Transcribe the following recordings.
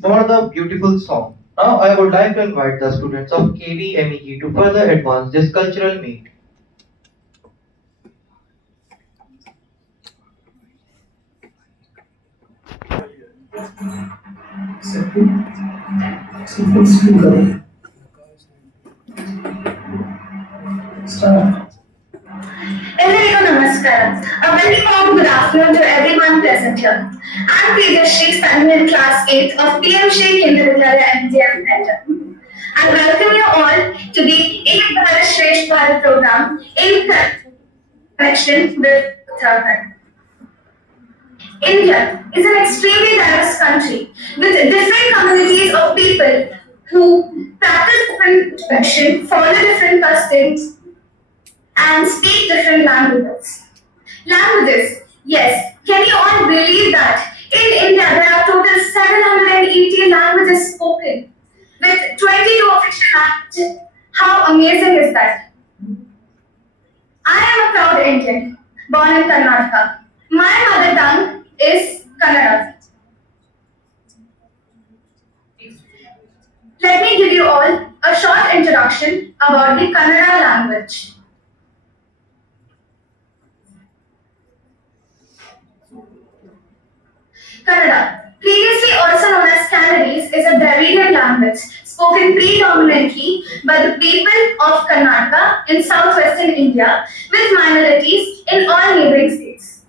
for the beautiful song. Now I would like to invite the students of KVMEG to further advance this cultural meet. Everyone, Namaskaram. A very warm good afternoon to everyone present here. I'm Tejashree, standing in class 8 of PMC Kendra Vidyalaya MGM Center. I welcome you all to the Ek Bharat Shresth Bharat program in connection with Uttarakhand. India is an extremely diverse country with different communities of people who practice different tradition, follow different customs, and speak different languages. Languages, yes. Can you all believe that in India there are total 780 languages spoken with 22 official languages? How amazing is that? I am a proud Indian, born in Karnataka. My mother tongue is Kannada. Let me give you all a short introduction about the Kannada language. Kannada, previously also known as Kannadese, is a Dravidian language spoken predominantly by the people of Karnataka in southwestern India with minorities in all neighboring states.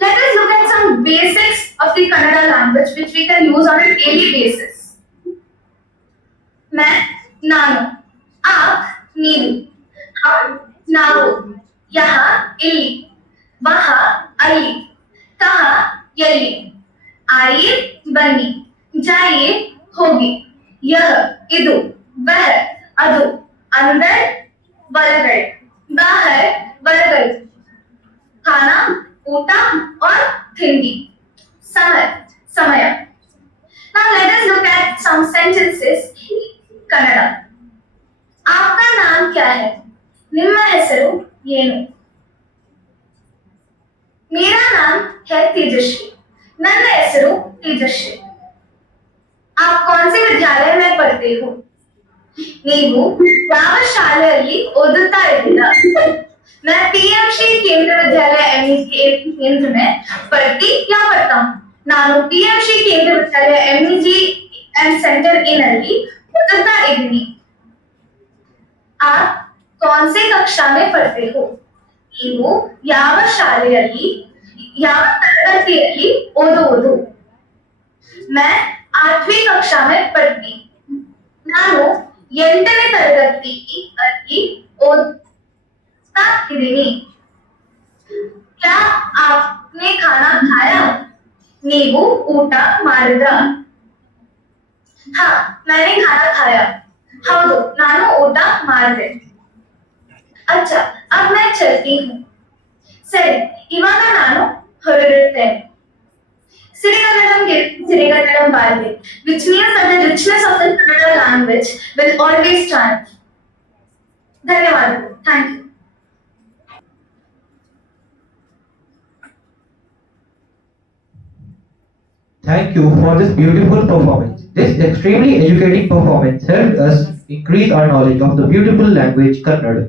Let us look at some basics of the Kannada language which we can use on a daily basis. मैं नानु आप नीनु हम ನಾವು यहाँ ಇಲ್ಲಿ वहाँ ಅಲ್ಲಿ कहाँ ಎಲ್ಲಿ आइए बन्नी जाइए ಹೋಗಿ यह ಇದು वह ಅದು अंदर ಒಳಗಡೆ बाहर ಹೊರಗಡೆ खाना ಊಟ और ತಿಂಡಿ समय समय. Now let us look at some sentences in Kannada. आपका नाम क्या है? ನಿಮ್ಮ ಹೆಸರು ಏನು? मेरा नाम है तेजस्वी. ನನ್ನ ಹೆಸರು तेजस्वी. आप कौन से विद्यालय में पढ़ते हो? ನೀವು ಯಾವ ಶಾಲೆಯಲ್ಲಿ ಓದುತ್ತಾ ಇದ್ದೀರಾ? मैं पीएमसी केंद्र विद्यालय एमईजी केंद्र में पढ़ती या पढ़ता हूँ. ನಾನು पीएमसी केंद्र विद्यालय एमईजी एंड सेंटर इन ಅಲ್ಲಿ ಓದುತ್ತಾ ಇದ್ದೀನಿ. आप कौन से कक्षा में पढ़ते हो? ನೀವು ಯಾವ ಶಾಲೆಯಲ್ಲಿ ಯಾವ ತರಗತಿಯಲ್ಲಿ ಓದುವುದು? मैं 8वीं कक्षा में पढ़ती. ನಾನು 8ನೇ ತರಗತಿಯಲ್ಲಿ ಓದುತ್ತಾ ಇದ್ದೀನಿ. क्या आपने खाना खाया? ನೀವು ಊಟ ಮಾಡಿದ್ರಾ? हाँ, मैंने खाना खाया. ಹೌದು, ನಾನು ಊಟ ಮಾಡಿದೆ. अच्छा, अब मैं चलती हूँ. ಸರಿ, ಇವಾಗ ನಾನು ಹೊರಡುತ್ತೇನೆ. Sirikannadam gets Sirikannadam Balde, which means that the richness of the Kannada language will always triumph. ಧನ್ಯವಾದಗಳು. Thank you. Thank you for this beautiful performance. This extremely educating performance helped us increase our knowledge of the beautiful language Kannada.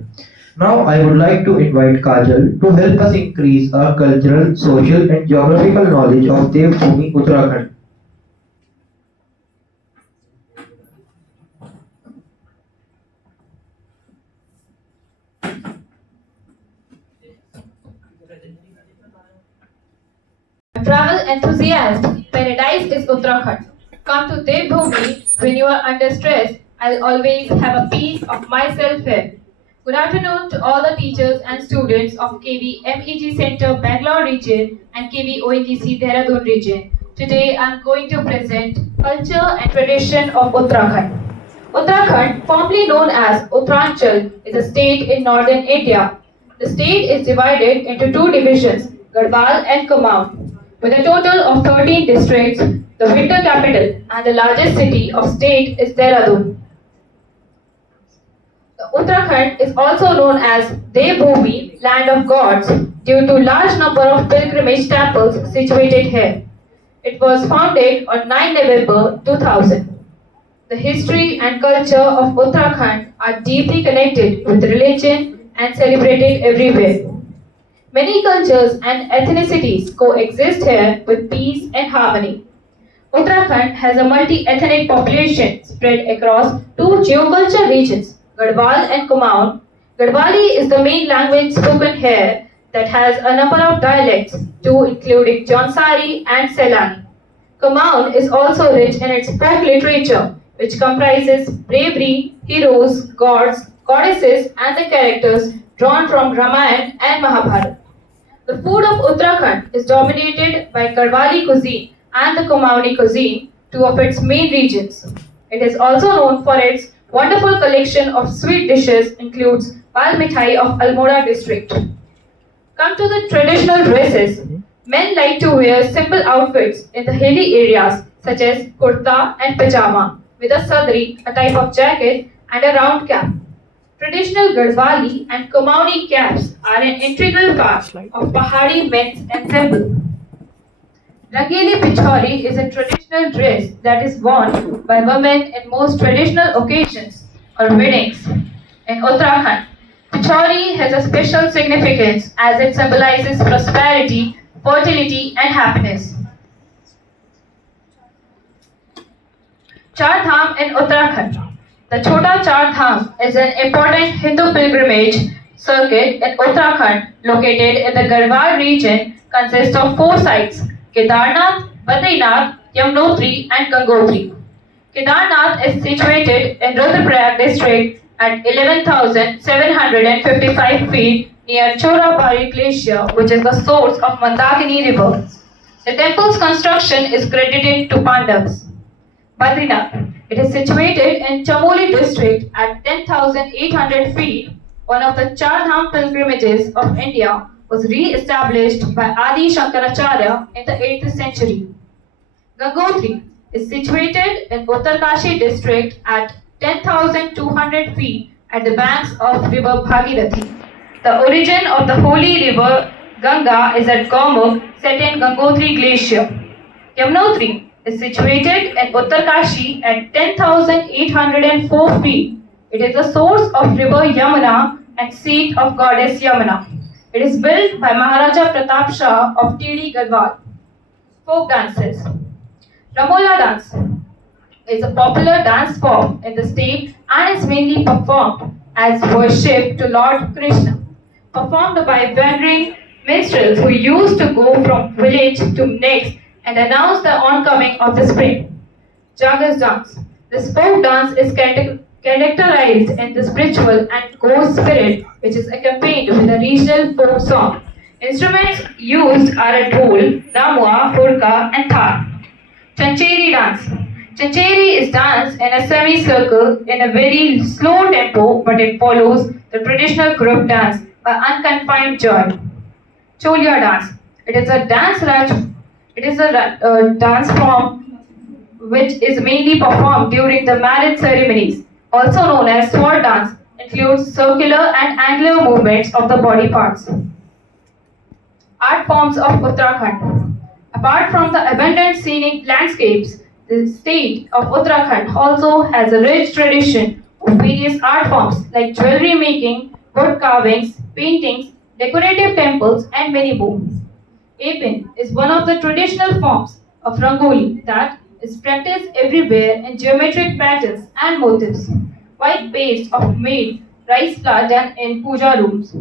Now I would like to invite Kajal to help us increase our cultural, social and geographical knowledge of Devbhoomi Uttarakhand. Travel enthusiast, paradise is Uttarakhand. Come to Devbhoomi when you are under stress. I'll always have a piece of myself here. Good afternoon to all the teachers and students of KV MEG Center Bangalore region and KV ONGC Dehradun region. Today I'm going to present culture and tradition of Uttarakhand. Uttarakhand, formerly known as Uttaranchal, is a state in northern India. The state is divided into two divisions, Garhwal and Kumaon. With a total of 13 districts, the winter capital and the largest city of state is Dehradun. Uttarakhand is also known as Devbhoomi, land of gods, due to large number of pilgrimage temples situated here. It was founded on 9 November 2000. The history and culture of Uttarakhand are deeply connected with religion and celebrated everywhere. Many cultures and ethnicities coexist here with peace and harmony. Uttarakhand has a multi-ethnic population spread across two geocultural regions, Garhwal and Kumaon. Garhwali is the main language spoken here that has a number of dialects, two including Jaunsari and Selani. Kumaon is also rich in its folk literature, which comprises bravery, heroes, gods, goddesses, and the characters drawn from Ramayana and Mahabharata. The food of Uttarakhand is dominated by Garhwali cuisine and the Kumaoni cuisine, two of its main regions. It is also known for its wonderful collection of sweet dishes, includes Pal Mithai of Almora district. Come to the traditional dresses. Men like to wear simple outfits in the hilly areas such as kurta and pajama with a sadri, a type of jacket, and a round cap. Traditional Garhwali and Kumaoni caps are an integral part of Pahari men's ensemble. Rangeli Pichori is a traditional dress that is worn by women in most traditional occasions or weddings. In Uttarakhand, Pichori has a special significance as it symbolizes prosperity, fertility, and happiness. Char Dham in Uttarakhand. The Chota Char Dham is an important Hindu pilgrimage circuit in Uttarakhand located in the Garhwal region consists of four sites, Kedarnath, Badrinath, Yamunotri and Gangotri. Kedarnath is situated in Rudraprayag district at 11,755 feet near Chorabari Glacier, which is the source of Mandakini River. The temple's construction is credited to Pandavas. Badrinath. It is situated in Chamoli district at 10,800 feet. One of the Char Dham pilgrimages of India was re-established by Adi Shankaracharya in the 8th century. Gangotri is situated in Uttarkashi district at 10,200 feet at the banks of river Bhagirathi. The origin of the holy river Ganga is at Gaumukh, set in Gangotri glacier. Yamunotri is situated in Uttarkashi at 10,804 feet. It is the source of river Yamuna and seat of goddess Yamuna. It is built by Maharaja Pratap Shah of Tidi Garhwal. Folk dances. Ramola dance is a popular dance form in the state and is mainly performed as worship to Lord Krishna. Performed by wandering minstrels who used to go from village to next and announce the oncoming of the spring. Jagas dance. This folk dance is characterized in the spiritual and ghost spirit, which is accompanied with a regional folk song. Instruments used are a dhol, damua, hurka, and thar. Chancheri dance. Chancheri is danced in a semicircle in a very slow tempo, but it follows the traditional group dance by unconfined joy. Cholia dance. It is a dance form which is mainly performed during the marriage ceremonies, also known as sword dance, includes circular and angular movements of the body parts. Art forms of Uttarakhand. Apart from the abundant scenic landscapes, the state of Uttarakhand also has a rich tradition of various art forms like jewelry making, wood carvings, paintings, decorative temples, and many more. Apin is one of the traditional forms of Rangoli that is practiced everywhere in geometric patterns and motifs. White paste of made rice flour done in puja rooms.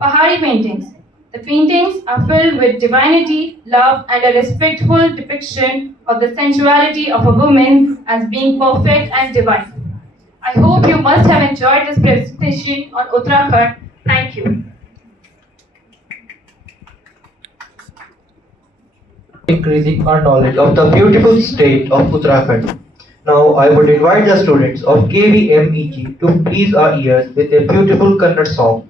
Pahari paintings. The paintings are filled with divinity, love, and a respectful depiction of the sensuality of a woman as being perfect and divine. I hope you must have enjoyed this presentation on Uttarakhand. Thank you. Increasing our knowledge of the beautiful state of Uttarakhand. Now I would invite the students of KVMEG to please our ears with a beautiful Kannada song.